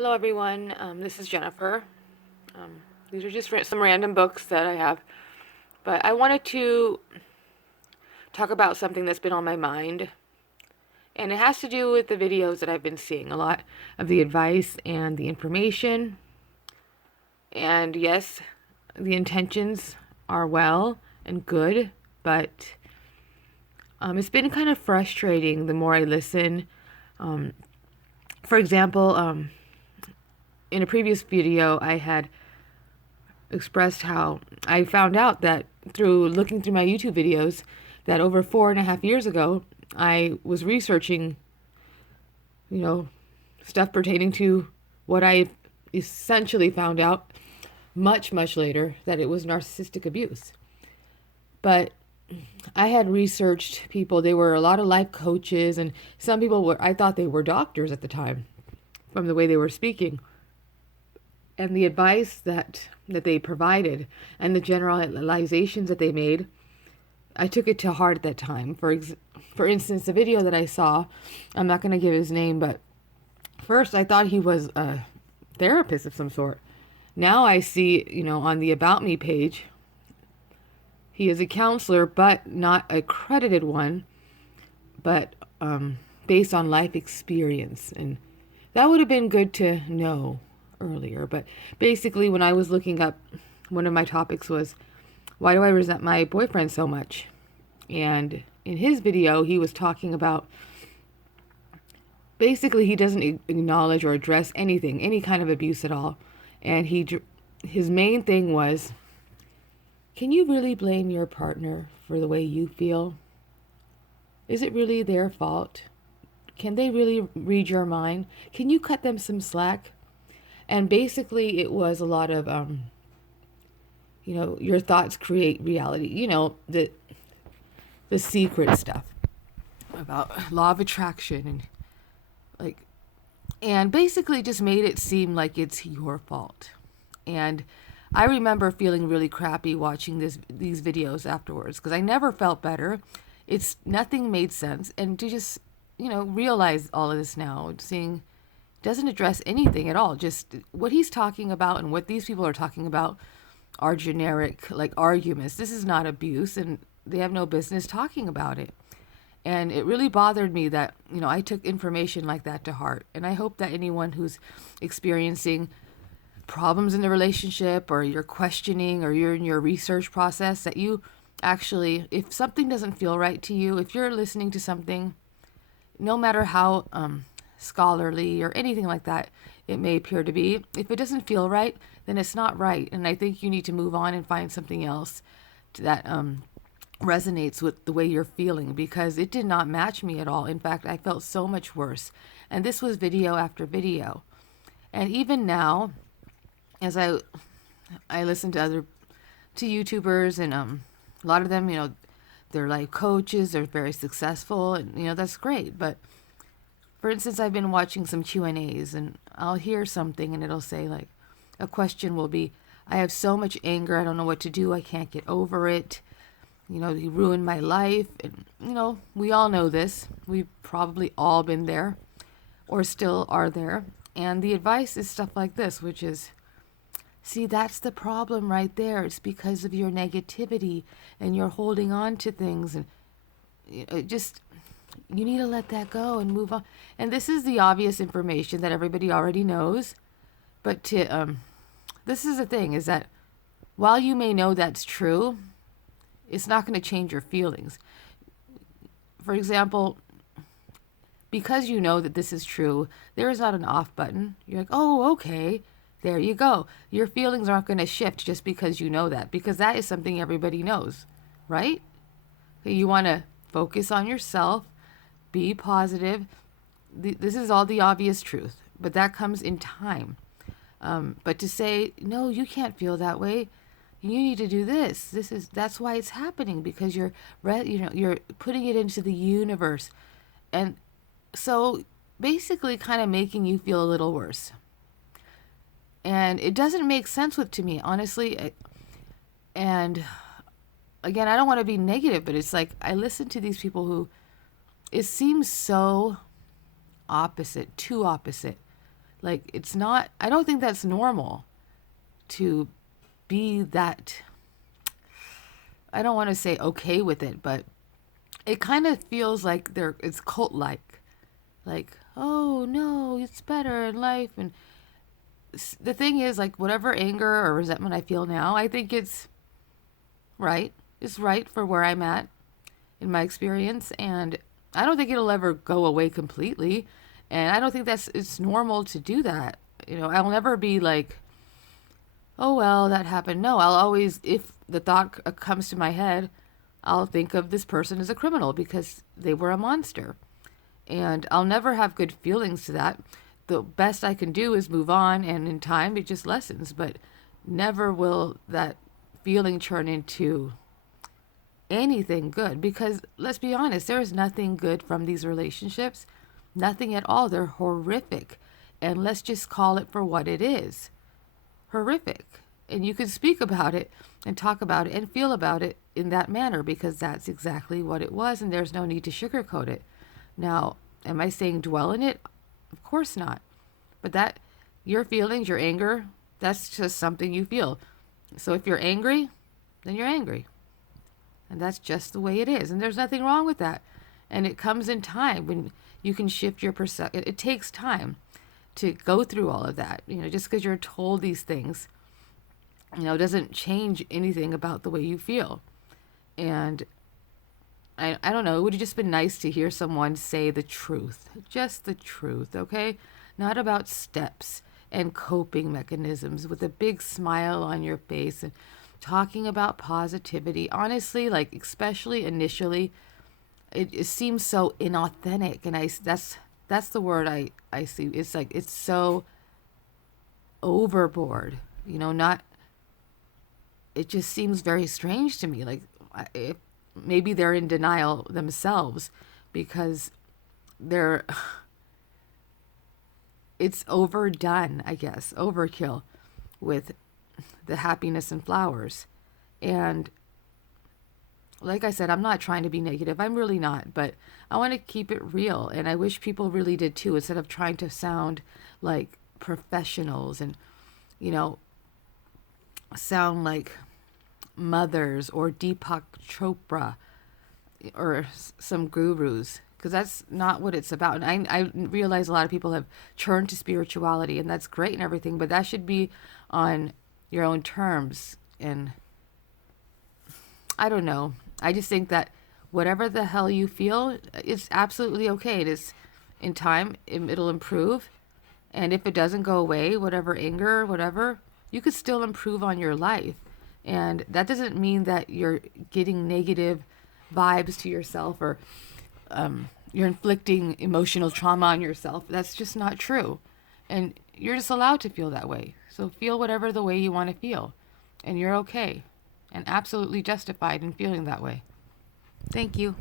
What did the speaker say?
Hello everyone, this is Jennifer. These are just some random books that I have, but I wanted to talk about something that's been on my mind, and it has to do with the videos that I've been seeing. A lot of the advice and the information, and yes, the intentions are well and good, but it's been kind of frustrating the more I listen. For example, in a previous video, I had expressed how I found out that through looking through my YouTube videos that over 4.5 years ago, I was researching, stuff pertaining to what I essentially found out much, much later, that it was narcissistic abuse. But I had researched people. They were a lot of life coaches, and some people I thought they were doctors at the time from the way they were speaking. And the advice that they provided and the generalizations that they made, I took it to heart at that time. For instance, the video that I saw, I'm not going to give his name, but first I thought he was a therapist of some sort. Now I see, on the About Me page, he is a counselor, but not a accredited one, but based on life experience. And that would have been good to know earlier. But basically, when I was looking up, one of my topics was, why do I resent my boyfriend so much? And in his video, he was talking about, basically, he doesn't acknowledge or address anything, any kind of abuse at all. And his main thing was, can you really blame your partner for the way you feel? Is it really their fault? Can they really read your mind? Can you cut them some slack? And basically, it was a lot of, your thoughts create reality. The secret stuff about law of attraction and basically just made it seem like it's your fault. And I remember feeling really crappy watching these videos afterwards because I never felt better. Nothing made sense, and to just realize all of this now, seeing doesn't address anything at all. Just what he's talking about and what these people are talking about are generic arguments. This is not abuse, and they have no business talking about it. And it really bothered me that I took information like that to heart. And I hope that anyone who's experiencing problems in the relationship, or you're questioning, or you're in your research process, that you actually, if something doesn't feel right to you, if you're listening to something, no matter how scholarly or anything like that it may appear to be, if it doesn't feel right, then it's not right. And I think you need to move on and find something else that resonates with the way you're feeling, because it did not match me at all. In fact, I felt so much worse. And this was video after video. And even now, as I listen to YouTubers, and a lot of them, they're life coaches, they're very successful, and that's great. But for instance, I've been watching some Q&As, and I'll hear something and it'll say, a question will be, I have so much anger, I don't know what to do, I can't get over it. He ruined my life. And, we all know this. We've probably all been there or still are there. And the advice is stuff like this, which is, see, that's the problem right there. It's because of your negativity and you're holding on to things, and you need to let that go and move on. And this is the obvious information that everybody already knows. But this is the thing, is that while you may know that's true, it's not going to change your feelings. For example, because you know that this is true, there is not an off button. You're like, oh, okay, there you go. Your feelings aren't going to shift just because you know that, because that is something everybody knows, right? You want to focus on yourself, be positive. This is all the obvious truth, but that comes in time. But to say, no, you can't feel that way. You need to do this. That's why it's happening, because you're putting it into the universe. And so basically kind of making you feel a little worse. And it doesn't make sense to me, honestly. And again, I don't want to be negative, but it's like I listen to these people who, it seems so opposite, too opposite. Like, it's not, I don't think that's normal to be that, I don't want to say okay with it, but it kind of feels like it's cult-like. Like, oh no, it's better in life. And the thing is, like, whatever anger or resentment I feel now, I think right. It's right for where I'm at in my experience. And I don't think it'll ever go away completely. And I don't think it's normal to do that. I'll never be like, oh, well, that happened. No, I'll always, if the thought comes to my head, I'll think of this person as a criminal because they were a monster. And I'll never have good feelings to that. The best I can do is move on, and in time it just lessens. But never will that feeling turn into anything good, because let's be honest, there is nothing good from these relationships. Nothing at all. They're horrific. And let's just call it for what it is. Horrific. And you can speak about it and talk about it and feel about it in that manner, because that's exactly what it was, and there's no need to sugarcoat it. Now, am I saying dwell in it? Of course not. But that, your feelings, your anger, that's just something you feel. So if you're angry, then you're angry. And that's just the way it is. And there's nothing wrong with that. And it comes in time when you can shift your perception. It takes time to go through all of that. Just because you're told these things, doesn't change anything about the way you feel. And I don't know, it would have just been nice to hear someone say the truth. Just the truth, okay? Not about steps and coping mechanisms with a big smile on your face and talking about positivity. Honestly, like, especially initially, it seems so inauthentic. And that's the word I see. It's like, it's so overboard, not, it just seems very strange to me. Like, maybe they're in denial themselves because it's overdone, I guess, overkill with the happiness and flowers. And like I said, I'm not trying to be negative. I'm really not, but I want to keep it real. And I wish people really did too, instead of trying to sound like professionals and, sound like mothers or Deepak Chopra or some gurus, because that's not what it's about. And I realize a lot of people have turned to spirituality, and that's great and everything, but that should be on your own terms. And I don't know. I just think that whatever the hell you feel, it's absolutely okay. It is, in time, it'll improve. And if it doesn't go away, whatever anger, whatever, you could still improve on your life. And that doesn't mean that you're getting negative vibes to yourself, or you're inflicting emotional trauma on yourself. That's just not true. And you're just allowed to feel that way. So feel whatever the way you want to feel. And you're okay. And absolutely justified in feeling that way. Thank you.